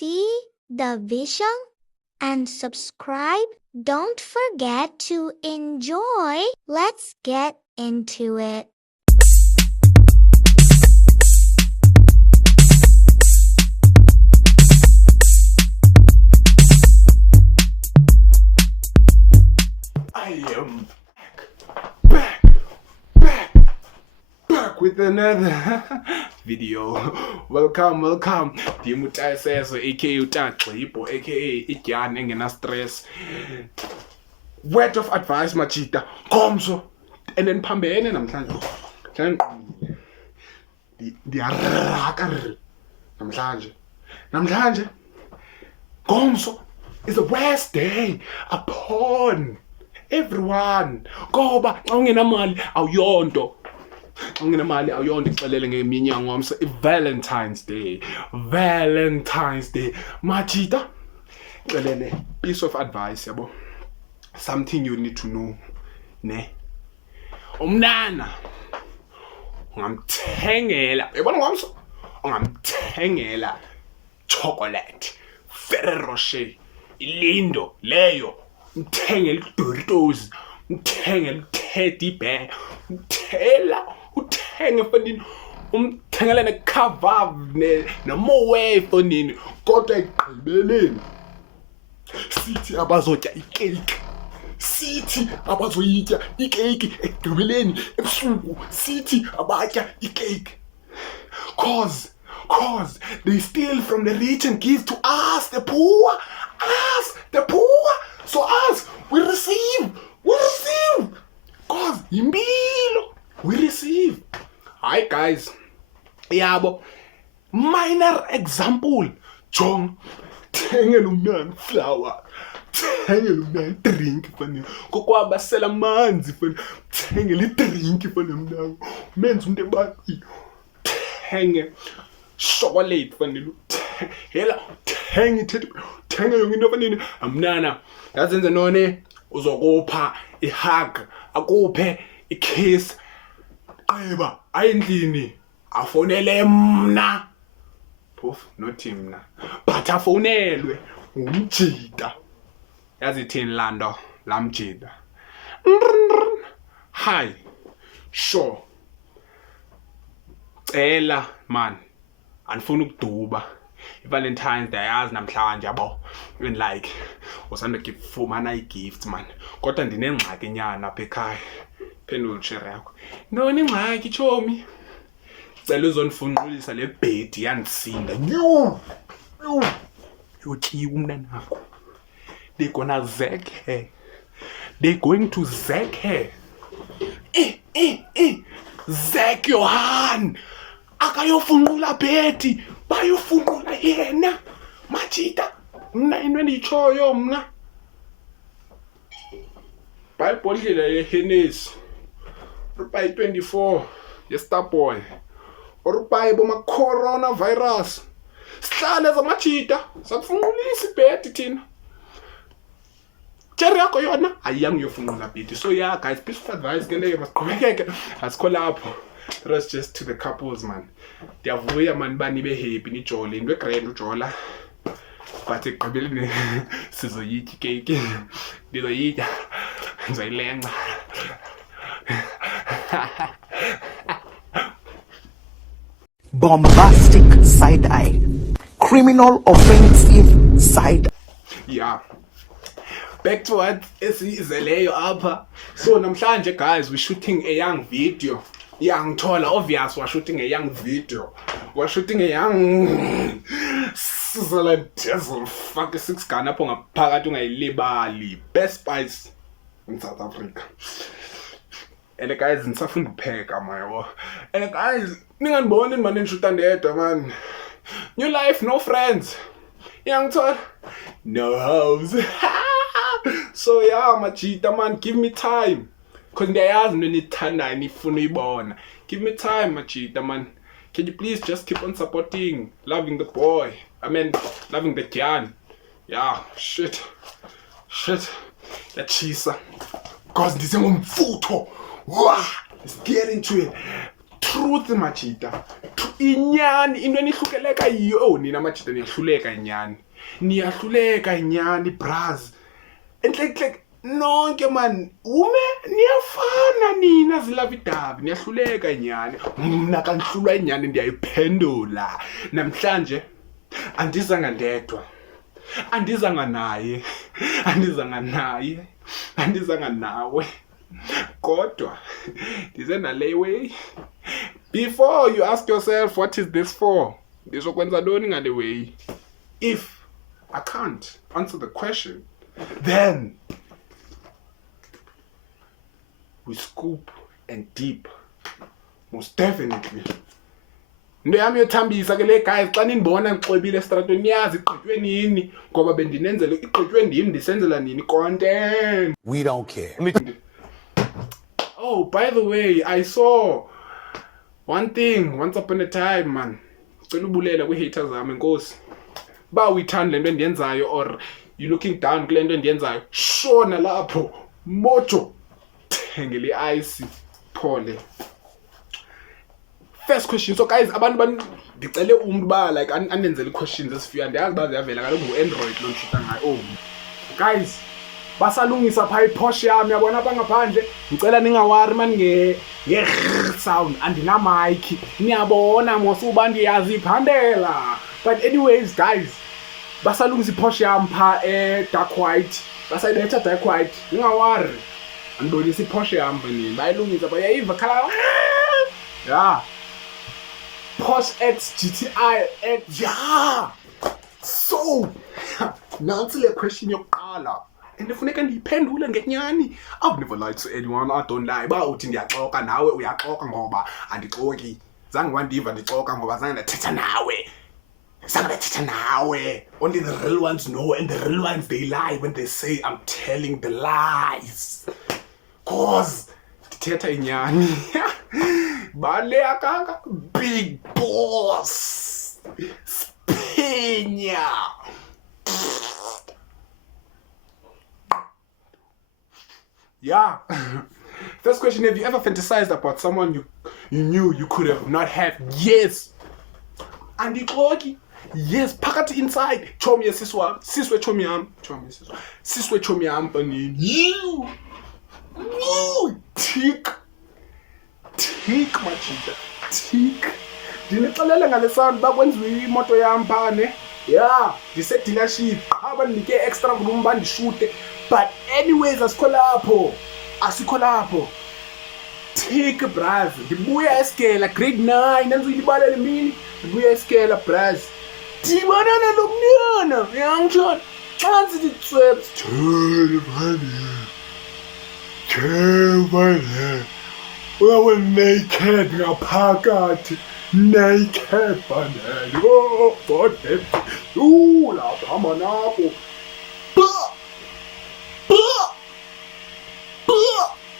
see the vision and subscribe. Don't forget to enjoy. Let's get into it. I am back with another video. Welcome. Dimutaseso aka Utaxibo aka Igyani engena stress. Word of advice machita. Komso. And then phambene namhlanje. Ndiyaraka namhlanje. Komso is the worst day upon everyone. Ngoba xa ungenamali awuyonto. Ungenamali awuyonto ixelele ngeminyango ngomso Valentine's Day. Machita ixelele piece of advice yabo. Something you need to know. Ne. Umnana ungamthengela. Yabona ngomso ungamthengela chocolate. Ferrero Rocher. Ilindo leyo. Mthengela Doritos. Mthengela Teddy Bear. Uthenge fonini. Umthengela necover nemowe fonini. Kodwa igqibeleni sithi abazotya icake. Sithi abazoyitya icake egqibeleni ebusuku. Sithi abatya icake. Cause they steal from the rich and give to us, the poor. So us, we receive. Cause yimpilo, we receive. Hi guys. Yabo. Minor example. Jong. Thengela umntana flower. Thengela umntana drink fanele. Kokwaba sela amanzi fanele. Thengela drink fanele umntana. Menza umuntu ebantwini. Thenge chocolate fanele. Hela thenge yonke into fanele. Amnana yazenze none uzokupha ihug, akuphe ikiss. Eba ayendlini afonele mna. Poof, not mna. But afonelwe umjida. Yazi thini lando lamjida. Hi. Sure. Cela man. Andifuna ukuduba. Valentine's Day yazi namhlanje yabo. And like usanda ngifumana igifts man. Kodwa ndinengxaki nyana apha ekhaya. Phendula share yakho. Noni ingxaki chomi? Cela uzonifunqulisa le bed yandisinda. Yotyiwa umntanakho. They're gonna zack her. They're going to zack her. Zack Johan. Akayofunqula bedi. Bayofunqula yena. Machita. Mna into endiyichoyo mna. Bayibhodlela yeHennessy. Rupai 24 ye-Starboy. Urupai boma coronavirus. Sihlale zamachita. Sakufunqulisa ibhedi thina. Cherry yakho yona ayiyami yofunqula bhedi. So yeah guys, piece of advice ke leyo masiqhubekeke. Asikho lapho. Trust just to the couples man. Ndiyavuya man bani be happy nijole into egrand ujola. But ekugqibeleni sizoyitya icake. Ndizoyitya. Ndizoyilenga. Bombastic side eye. Criminal offensive side. Yeah. Back to what esizeleyo apha. So namhlanje guys, we're shooting a young video. Young Tola, obvious, we're shooting a young video. We're shooting a young sizzle diesel fuck 6 gun apho ngaphakathi ungayilibali. Best Spice in South Africa. And guys, nisafunda ukupheka mayo. And guys, ningandiboni man nishuta ndedwa man. New life, no friends. Young Tola, no house. So yeah, machita man, give me time. Cause ndiyayazi into enithandayo nifuna uyibona. Give me time machita man. Can you please just keep on supporting, loving the boy. I mean, loving the Gyan. Yeah, shit. Yachisa. Cause ndisengumfutho. Wow, let's get into it. truth machita, inyani into enihlukeleka yiyo. Nina machita niyahluleka inyani braz. And like nonke man niyafana nina zilavidavi niyahluleka inyani. Mna kanhlulwa inyani ndiyayiphendula. Namhlanje andizanga ndedwa, andizanga nawe, kodwa ndize nale way. Before you ask yourself what is this for, ndizokwenza ntoni ngale way. If I can't answer the question, then we scoop and deep, most definitely. Into yami yothambisa ke le guys, xa ninibona ngixwebile estratweni niyazi igqitywe nini, ngoba bendinenzele igqitywe ndim ndisenzela nini content. We don't care. Oh, by the way, I saw one thing once upon a time, man. Cela ubulela kwi-haters zami enkosi. Ba uyithanda lento endiyenzayo or you looking down kule nto endiyenzayo, shona lapho mojo thengele ice phole. First question. So guys, abantu ndicele umuntu ba like anenzele questions esifika ndiyazi ba ziyavela kaloku ngu-Android lo ndishuta ngayo. Guys, basalungisa pha iPorsche yami yabona apha ngaphandle. Ngicela ningawari man sound andina mic. Niyabona mos uba ndiyazi iphandela. But anyways guys, basalungisa iPorsche yami pha dark white. Basayibetha dark white. Ningawari. Andibonisa iPorsche yami nini. Bayilungisa bayayiva khala. Yeah. Porsche X GTI X, yeah. So nansi le question yokuqala endifuneka ndiyiphendule ngenyani. I've never lied to anyone, I don't lie. Ba uthi ndiyaxoka nawe uyaxoka ngoba andixoki. Zange wandiva ndixoka ngoba zange ndathetha nawe. Only the real ones know, and the real ones they lie when they say I'm telling the lies. Cause ndithetha inyani. Bale akanga big boss Spinya. Yeah. First question, have you ever fantasized about someone you knew you could have not had? Yes. And ixoki. Yes, phakathi inside. Chomi yesiswa, siswe chomi yam, siswe chomi yam panini. You tick machita, tick. Ndinixelela ngale sound bakwenziwa imoto yam phane. Yeah, ndise dealership. Abanike extra room bandishute. But anyways asikho lapho. Tick braz. Ndibuya eskela grade 9 nanzoyilibalela mini. Ndibuya eskela braz. Dibana nalomnyana, yangishona. Xa sithi tswebs, Chevrolet. We're naked ngaphakathi. Naked banana. Oh, God. Lapha manapho.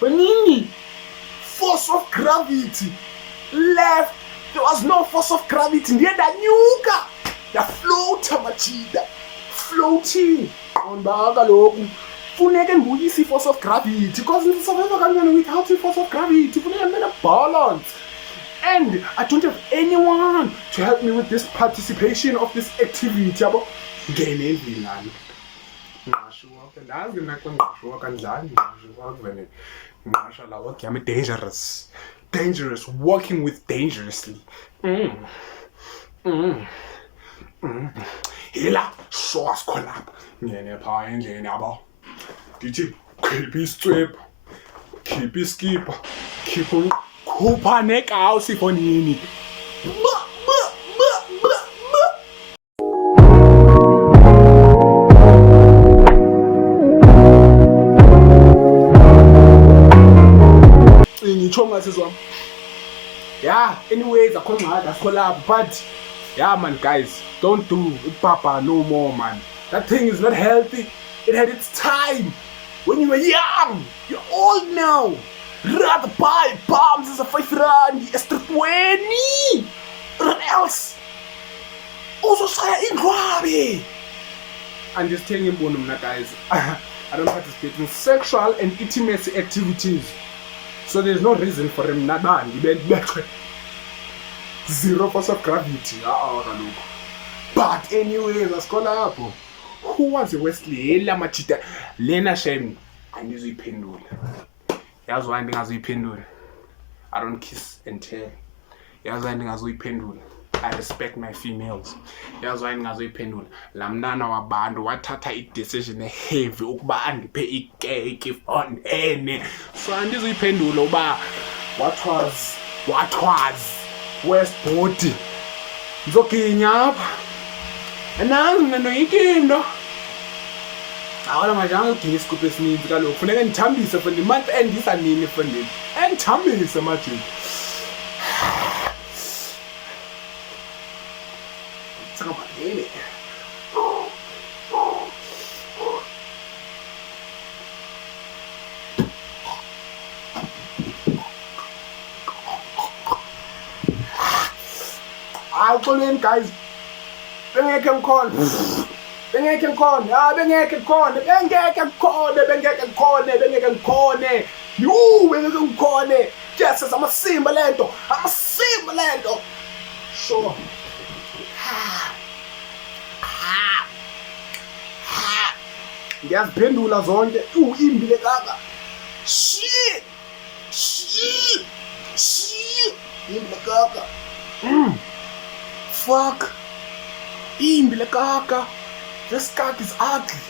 Banini. Force of gravity. Left. There was no force of gravity. Ndiye ndanyuka. Floater machida. Floating. Ondaka lokhu. Funeke ngiyisi force of gravity because in survival kanjani without the force of gravity. Funeka ngibe balance. And I don't have anyone to help me with this participation of this activity. Yabo. Ngene endlini nami. Ngasho ke lazi nakwengqasho kanjani ngasho vele. Ngasho lawo kuyami dangerous working with dangerously. Hila so asikhonapha ngene pha endlini yabo. Ndithi khipha isitswebhu, khipha iskipa, khupha nekawusi fonini. Ngitsho ngasizwa. Yeah, anyways akho ngqaka asikho lapho, but yeah man guys, don't do papa no more man. That thing is not healthy. It had its time when you were young. You're old now. Rather buy bombs as a 5 rand extra 20 or else also say ingwabi. I'm just telling you guys, I don't participate in sexual and intimacy activities, so there's no reason for him not zero force of gravity kaloku. But anyways asikho lapho. Who was Wesley? Yela machita lena shame andizuyiphendula. Yazi why ndingazuyiphendula? I don't kiss and tell. Yazi why ndingazuyiphendula? I respect my females. Yazi why ndingazuyiphendula? La mnana wabantu wathatha i-decision heavy ukuba andiphe ikeke fonene. So andizuyiphendula uba what was Westbody. Ngizoginya apha. Nazi mina noyikindo. Awala majanga uginya isikuphu esininzi kaloku. Kufuneka ndithambise for the month endisa nini for nini. Endithambise majini. Tsakabhele. Awuxolweni guys. Bengeke ngikhona. Yes, amasimba lento. Sure. Ngiyaziphendula zonke. Imbi le kaka. Shit. Imbi le kaka. Fuck. Imbi le kaka. This cock is ugly.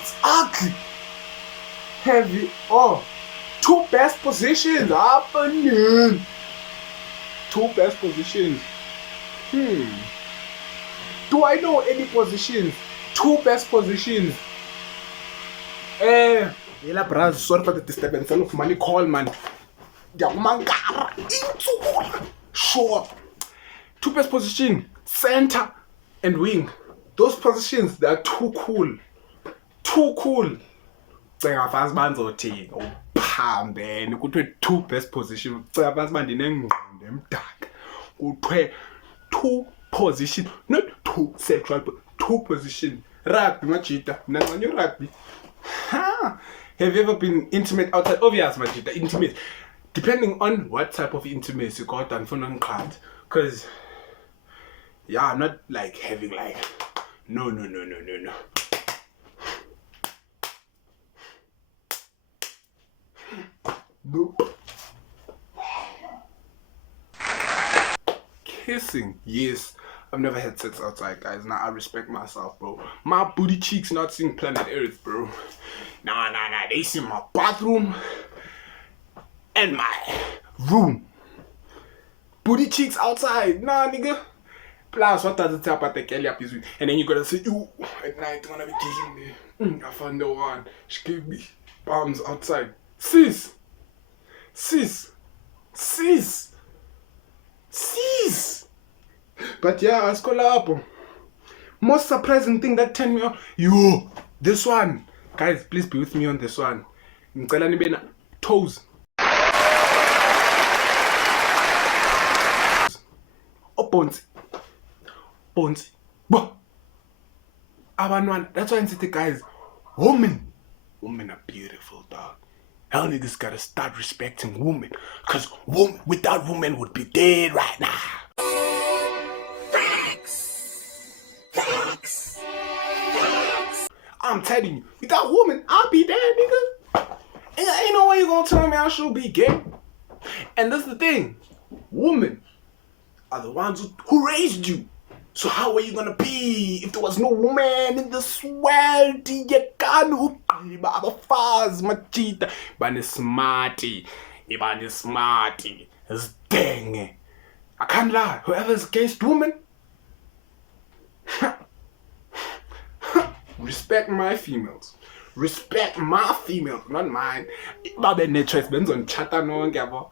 It's ugly. Heavy. Oh. 2 best positions happening. 2 best positions. Do I know any positions? 2 best positions. Yela braz, sorry for the disturbance. Of money call man. Sure. 2 best position, center and wing. Those positions, they are too cool. Too cool. Cenga fast banzothini uphambene kuthiwe 2 best position. Cenga fast bandinengqondo emdaka. Kuthiwe 2 position, not 2 sexual, but 2 position. Rugby majita, mina ngincane rugby. Ha! Have you ever been intimate outside? Obvious majita, intimate. Depending on what type of intimacy you got and for non-card. Because yeah, I'm not like having like no. Nope. Kissing, yes. I've never had sex outside, guys. Now I respect myself, bro. My booty cheeks not seeing planet Earth, bro. Nah. They see my bathroom and my room. Booty cheeks outside, nah, nigga. Plus, what does it tell about the Kelly up his week? And then you gotta say, ooh, at night, I'm gonna be kissing me. I found the one. She gave me palms outside. Sis. But yeah, I school up. Most surprising thing that turned me on. Yo, this one. Guys, please be with me on this one. Ngicela nibe na toes. Bonzi. Abanwana. That's why I say, guys, women are beautiful, dog. Hell niggas gotta start respecting women. Cause without women would be dead right now. Facts. I'm telling you, without women, I'll be dead, nigga. Ain't no way you gonna tell me I should be gay. And that's the thing. Women are the ones who raised you. So how are you gonna be if there was no woman in this world? You can't ugqiba abafazi machita bane smarty zdenge. I can't lie. Whoever's against women, respect my females. Respect my females, not mine. Babe ne-choice benzonitshata nonke yabo.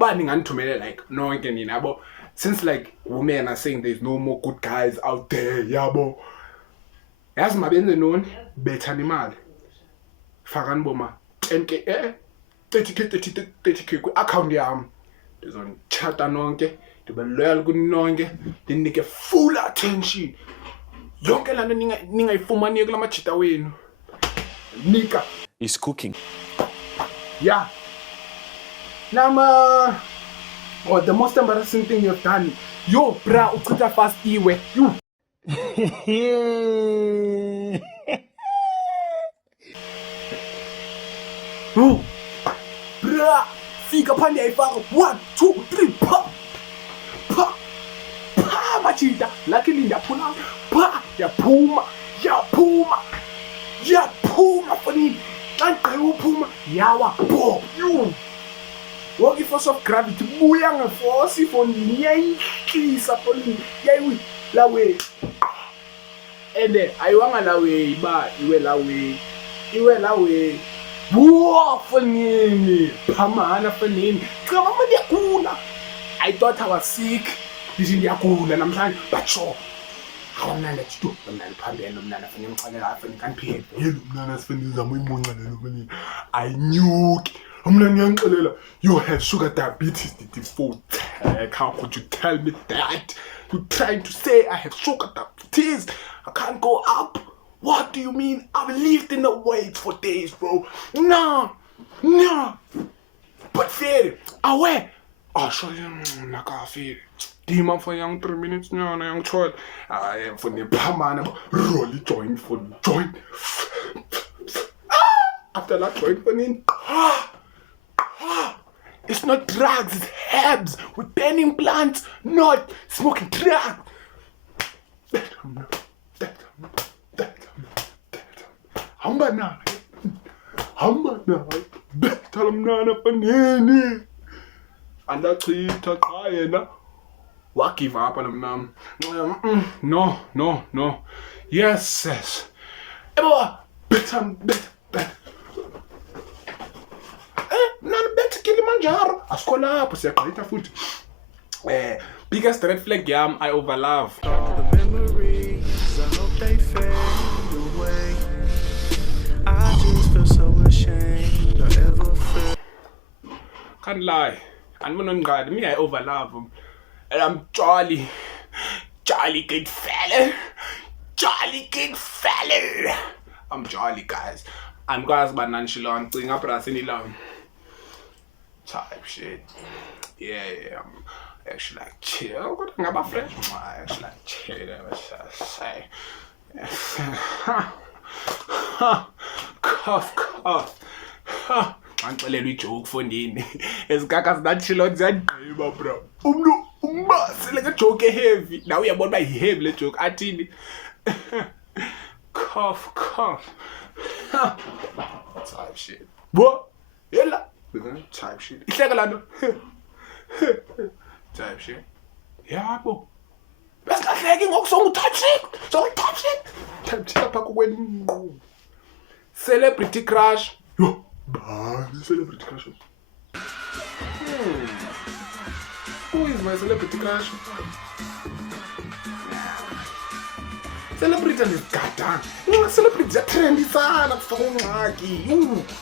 Bani nganithumele like nonke nina yabo. Since like women are saying there's no more good guys out there, yabo. Yazi mabenze noni bethana imali. Fakani boma 10k 30k ku-account yami. Ndizonitshata nonke, ndibe loyal kuni nonke, ndinike full attention. Yonke lana ningayifumaniyo kula majita wenu. Nika is cooking. Yeah. Nama Or the most embarrassing thing you've done. Yo, bra, uchita fast iwe. You. Oh, bra, fika phande ayifaka. 1, 2, 3, pa, pa, pa, machita. Luckily ndaphula, pa, yaphuma, funini. Xa ndigqiba uphuma, yawa, bo, you. Walk force of gravity, buya ngeforce ifondini, yayihlisa fonini, yayiwi, la way. Ende, ayiwanga la way, ba, iwe la way. Whoa, fonini, phamana fonini, cha mama ndiyagula. I thought I was sick, ndithi ndiyagula namhlanje, but sure. Awamnandi athi mnandi phambili nomnana fanele ngixalela fanele kaniphethe. Hey nomnana sifanele zama uyimonca lelo fanele. Ayinyuki. Umnana ngiyangixelela, you have sugar diabetes, how could you tell me that? You trying to say I have sugar diabetes? I can't go up. What do you mean? I've lived in the weights for days, bro. No. But fair, aware. I'll show you nakafi. Dima for young 3 minutes now, young child. I am for the pamana. Roll it joint for joint. After that joint for me. It's not drugs, it's herbs with burning plants, not smoking drugs. Hamba na. Tell him nana panini. And that's it, yena. What give up on him? No. Yes. Eba, better. None better Kilimanjaro. Askola hapo siyaqalita futhi. Biggest red flag yam I overlove. All the memories, I hope they fade away. I just feel so ashamed I ever feel. Can't lie. And when on God, me I overlove him. And I'm Charlie good fella. I'm Charlie, guys. I'm guys but nonchalant thing up in long type shit. Yeah, I'm actually like chill. But I'm about fresh. I actually like chill. Say. Cough. Angixelele ijoke fondini. Ezikaka zinatshilo ziyagqiba bro. Umntu umbasile ngejoke heavy. Now uyabona ba heavy le joke athini. Cough. Type shit. What? Yela. Type shit. Ihleka lanto. Type shit. Yabo. Besikahleki ngokusonga type shit. So type shit. Type shit apha kokwenqo. Celebrity crush. Yo. Bani celebrity crush. Who is my celebrity crush? Celebrity ndizigadanga. Celebrity ziyatrendi sana kufaka ungxaki.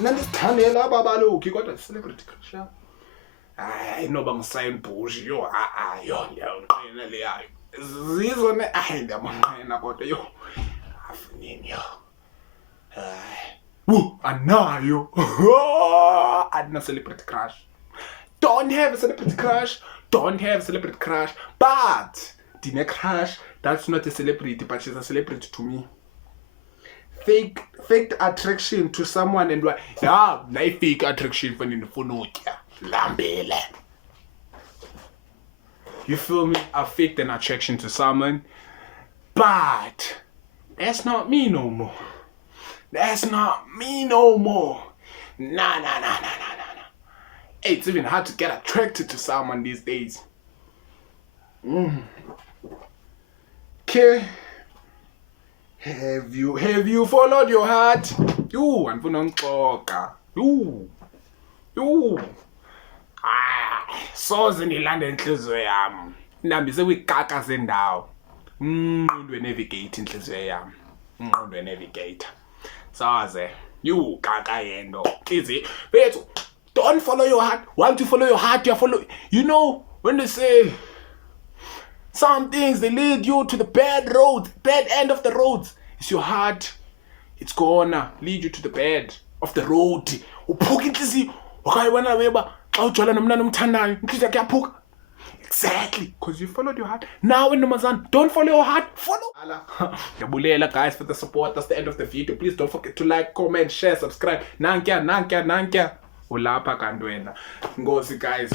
Nandizithandela ababaloki kodwa celebrity crush yam. Hayi noba ngisign bush yo yo ngiyawunqena le yayo. Zizone ndiyamanqena kodwa yo. Afunini yo. Anayo. Adna celebrity crush. Don't have a celebrity crush. But Dine crush, that's not a celebrity, but she's a celebrity to me. Fake attraction to someone and what? Yeah, fake attraction for Nifunukia. Lambele. You feel me? I faked an attraction to someone, but that's not me no more. Nah. Hey, it's even hard to get attracted to someone these days. Okay. Have you followed your heart? You andifuna ngixoxa. You. Soze ndilanda inhliziyo yam. Ndihambise kwikaka zendawo. Ngqondwe navigate inhliziyo yam. Ngqondwe navigator. Saze, you kaka yendo. Kizi, bethu, don't follow your heart. Once you follow your heart, you follow. You know, when they say some things, they lead you to the bad end of the roads. It's your heart. It's gonna lead you to the bed of the road. Uphuka inhliziyo, wakayibona weba, xa ujwala nomntana omthandayo, inhliziyo yakho iyaphuka. Exactly, because you followed your heart. Now in Ramazan, don't follow your heart, follow Allah. Yabulela guys for the support. That's the end of the video. Please don't forget to like, comment, share, subscribe. Nankya. Ulapa kandwena. Ngozi guys.